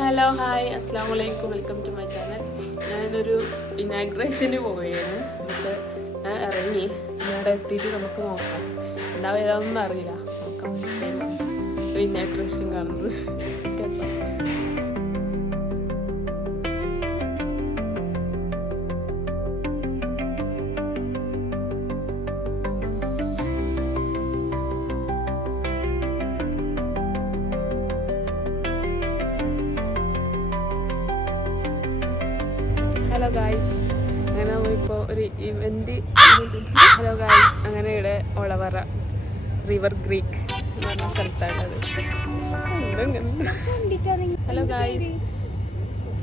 Hello hi അസ്സാം വലൈക്കും welcome to my channel. ഞാനിതൊരു ഇനാഗ്രേഷന് പോവുകയാണ്. നമുക്ക് ഞാൻ ഇറങ്ങി ഇവിടെ എത്തിയിട്ട് നമുക്ക് നോക്കാം. ഉണ്ടാവും ഏതാണെന്നൊന്നും അറിയില്ല. നോക്കാം. ഫസ്റ്റ് ടൈം ഇനാഗ്രേഷൻ കാണുന്നത്. ഹലോ ഗായ്സ്, അങ്ങനെ നമ്മളിപ്പോൾ ഒരു ഇവൻറ്റ്. ഹലോ ഗായ്സ്, അങ്ങനെ ഇവിടെ ഒളവറ റിവർ ഗ്രീക്ക് എന്ന് പറഞ്ഞ സ്ഥലത്താണത്. ഹലോ ഗായ്സ്,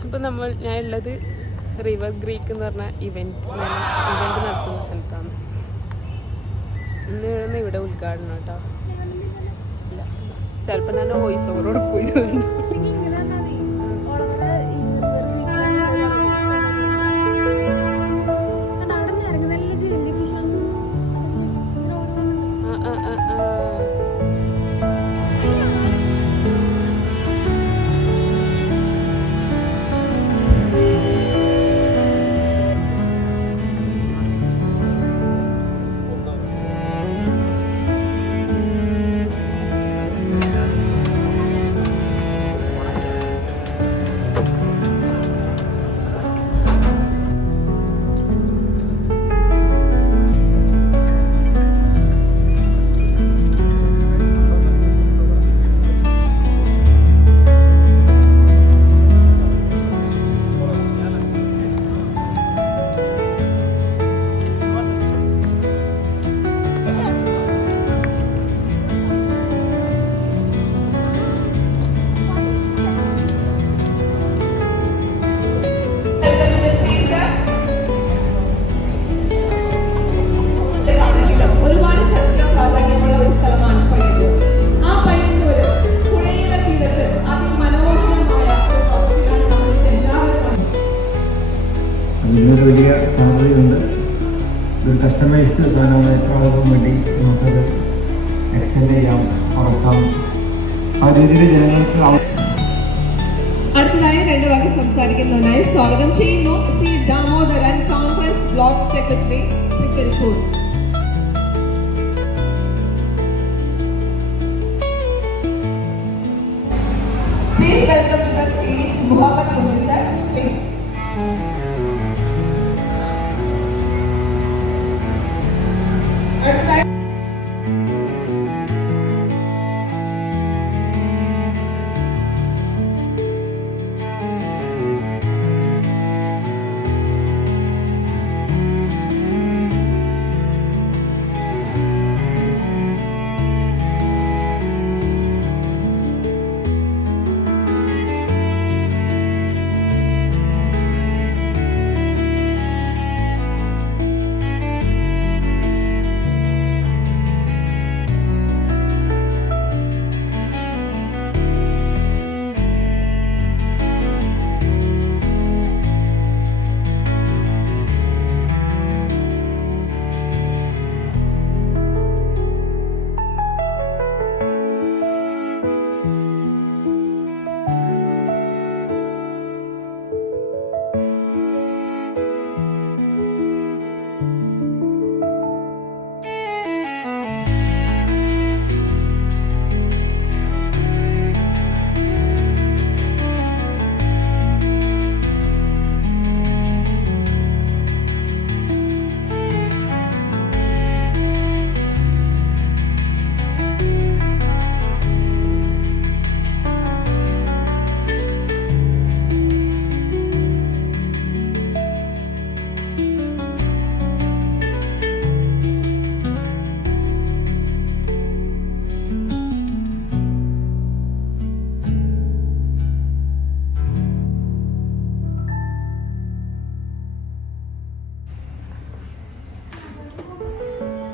അപ്പോൾ ഞാൻ ഉള്ളത് റിവർ ഗ്രീക്ക് എന്ന് പറഞ്ഞ ഇവൻറ്റ് നടത്തുന്ന സ്ഥലത്താണ്. ഇന്ന് ഇവിടെ ഉദ്ഘാടനം കേട്ടോ. ഇല്ല, ചിലപ്പോൾ ഞാൻ വോയിസ് ഓവർ കൊടുക്കും. ഇതിനൊരു വലിയ സാധ്യതയുണ്ട്. ഇതൊരു കസ്റ്റമൈസ്ഡ് സാധനമാണ്. എത്ര ആളുകൾക്കും വേണ്ടി നമുക്കത് എക്സ്റ്റെൻഡ് ചെയ്യാം, ഉറക്കാം. ആ രീതിയിൽ ജനങ്ങൾക്ക് അടുത്തതായി രണ്ട് വാക്ക് സംസാരിക്കുന്നതിനായി സ്വാഗതം ചെയ്യുന്നു C Damodaran, Congress block secretary, Thrikkaripur. Please welcome to the stage Muhammad Munisa, please.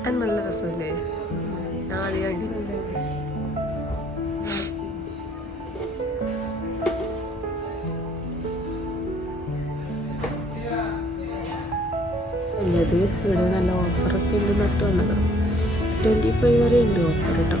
അത് നല്ല രസമല്ലേ? ഞാൻ ആദ്യമായിട്ട് ഇത് ഇവിടെ നല്ല ഓഫറൊക്കെ ഉണ്ട് നട്ട് വന്നത്. 25 വരെ ഉണ്ട് ഓഫർ കേട്ടോ.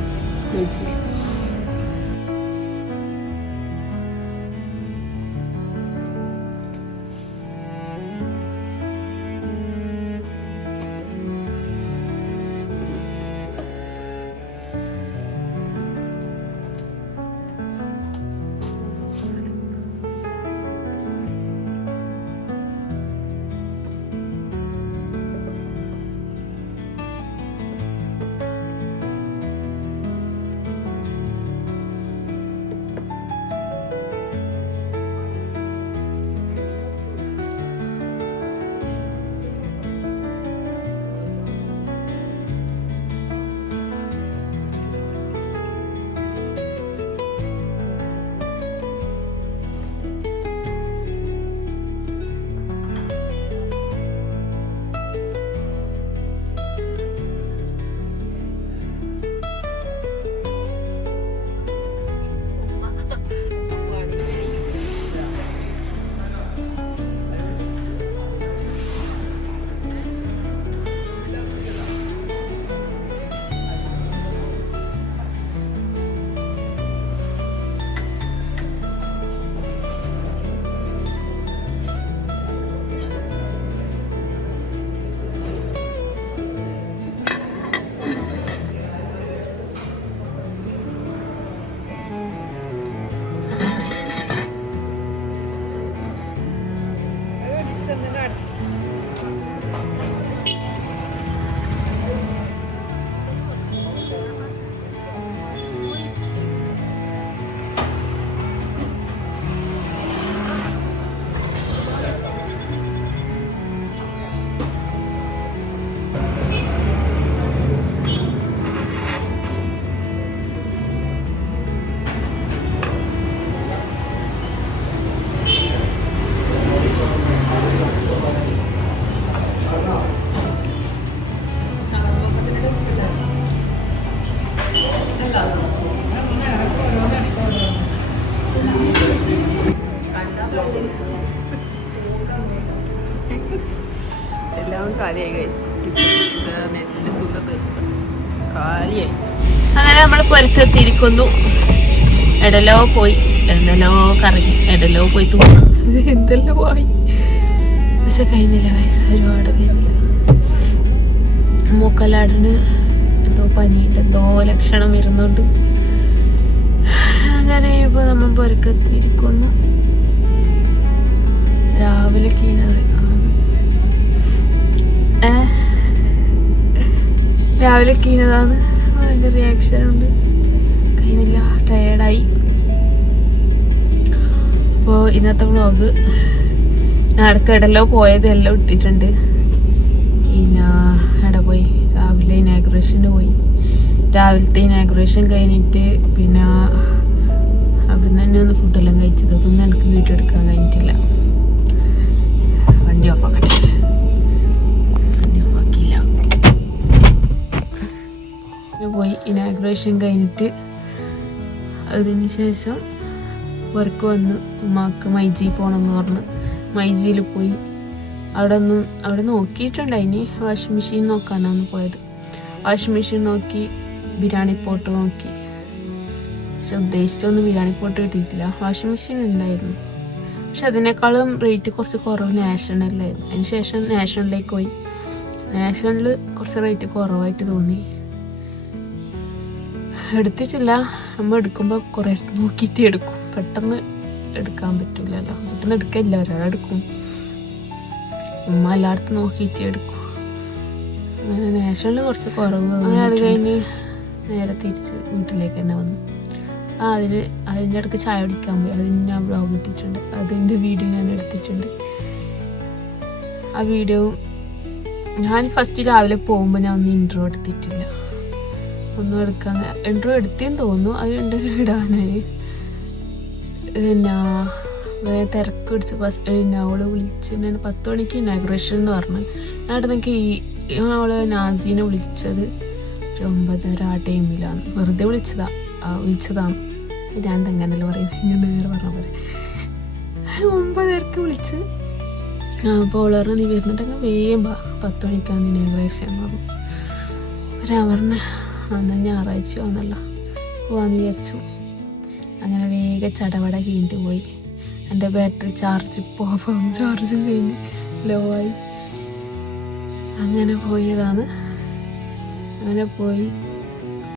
കാലിയായി കാലിയായി. അങ്ങനെ നമ്മൾ പൊരക്കെത്തിയിരിക്കുന്നു. എടലോ പോയി എന്തെല്ലോ കറങ്ങി എടലോ പോയി തോന്നുന്നു എന്തെല്ലോ പോയി. പക്ഷെ കഴിഞ്ഞില്ല ഗൈസ്, ഒരുപാട് കഴിഞ്ഞില്ല. മൂക്കലാടിന് എന്തോ പനീൻ്റെ എന്തോ ലക്ഷണം വരുന്നുണ്ട്. അങ്ങനെ ഇപ്പോൾ നമ്മൾ പൊരക്കെത്തിയിരിക്കുന്നു. രാവിലെ കീനതാണ്. അതിൻ്റെ റിയാക്ഷനുണ്ട്. കഴിഞ്ഞില്ല, ടയേർഡായി. അപ്പോൾ ഇന്നത്തെ വ്ളോഗ് നടക്കടലോ പോയതെല്ലാം ഇട്ടിട്ടുണ്ട്. പിന്നെ അവിടെ പോയി രാവിലെ ഇനാഗ്രേഷന് പോയി. രാവിലത്തെ ഇനാഗ്രേഷൻ കഴിഞ്ഞിട്ട് പിന്നെ അവിടെ തന്നെ ഒന്ന് ഫുഡെല്ലാം കഴിച്ചത്. അതൊന്നും എനിക്ക് വീട്ടിൽ എടുക്കാൻ കഴിഞ്ഞിട്ടില്ല. വണ്ടി ഓഫാക്കട്ടെ. വണ്ടി ഓഫാക്കിയില്ല. പോയി ഇനാഗ്രേഷൻ കഴിഞ്ഞിട്ട് അതിന് ശേഷം വർക്ക് വന്ന് ഉമ്മാക്ക് മൈജി പോകണമെന്ന് പറഞ്ഞ് മൈജിയിൽ പോയി. അവിടെ നോക്കിയിട്ടുണ്ടായിനി. വാഷിംഗ് മെഷീൻ നോക്കാനാണ് പോയത്. വാഷിംഗ് മെഷീൻ നോക്കി, ബിരിയാണി പോട്ട് നോക്കി. പക്ഷെ ഉദ്ദേശിച്ചൊന്നും ബിരിയാണി പോട്ട് കിട്ടിയിട്ടില്ല. വാഷിംഗ് മെഷീൻ ഉണ്ടായിരുന്നു, പക്ഷെ അതിനേക്കാളും റേറ്റ് കുറച്ച് കുറവ് നാഷണലിലായിരുന്നു. അതിന് ശേഷം നാഷണലിലേക്ക് പോയി. നാഷണലിൽ കുറച്ച് റേറ്റ് കുറവായിട്ട് തോന്നി. എടുത്തിട്ടില്ല. നമ്മൾ എടുക്കുമ്പോൾ കുറേ നോക്കിയിട്ട് എടുക്കും. പെട്ടെന്ന് എടുക്കാൻ പറ്റില്ലല്ലോ. പെട്ടെന്ന് എടുക്കില്ല, ഒരാളെടുക്കും. ഉമ്മ എല്ലായിടത്തും നോക്കിയിട്ട് എടുക്കും. അങ്ങനെ നാഷണലിൽ കുറച്ച് കുറവ്. അങ്ങനെ അത് കഴിഞ്ഞ് നേരെ തിരിച്ച് വീട്ടിലേക്ക് തന്നെ വന്നു. അതിൻ്റെ ഇടയ്ക്ക് ചായ കുടിക്കാൻ പോയി. അതിന് ഞാൻ വ്ളോഗ് ഇട്ടിട്ടുണ്ട്. അതിൻ്റെ വീഡിയോ ഞാൻ എടുത്തിട്ടുണ്ട്. ആ വീഡിയോ ഞാൻ ഫസ്റ്റ് രാവിലെ പോകുമ്പോൾ ഞാൻ ഒന്നും ഇൻട്രോ എടുത്തിട്ടില്ല. ഒന്നും എടുക്കാൻ ഇൻട്രോ എടുത്തേന്ന് തോന്നുന്നു. അത് ഇൻട്രോ ഇടാനായി പിന്നെ തിരക്ക് പിടിച്ച് ഫസ്റ്റ് അവള് വിളിച്ച് ഞാൻ 10 മണിക്ക് ഇനാഗ്രേഷൻ എന്ന് പറഞ്ഞു. ഞാൻ എനിക്ക് അവള് നാസീനെ വിളിച്ചത് ഒരു 9:30 ആ ടൈമിലാണ്. വെറുതെ വിളിച്ചതാണ്. ഞാൻ തങ്ങനല്ല പറയുന്നത്, ഇങ്ങനെ നേരെ പറഞ്ഞ പോലെ 9:30 വിളിച്ച്. അപ്പോൾ അവൾ പറഞ്ഞു നീ വരുന്നുണ്ടെങ്കിൽ വേഗം 10 മണിക്കാണ് ഇനാഗ്രേഷൻ എന്ന് പറഞ്ഞു. ഞാൻ പറഞ്ഞു എന്നാൽ ഞായറാഴ്ച വന്നല്ലോ പോവാന്ന് വിചാരിച്ചു. അങ്ങനെ വേഗം ചടവട കഴിഞ്ഞിട്ട് പോയി. എൻ്റെ ബാറ്ററി ചാർജും കഴിഞ്ഞ് ലോ ആയി. അങ്ങനെ പോയതാണ്. അങ്ങനെ പോയി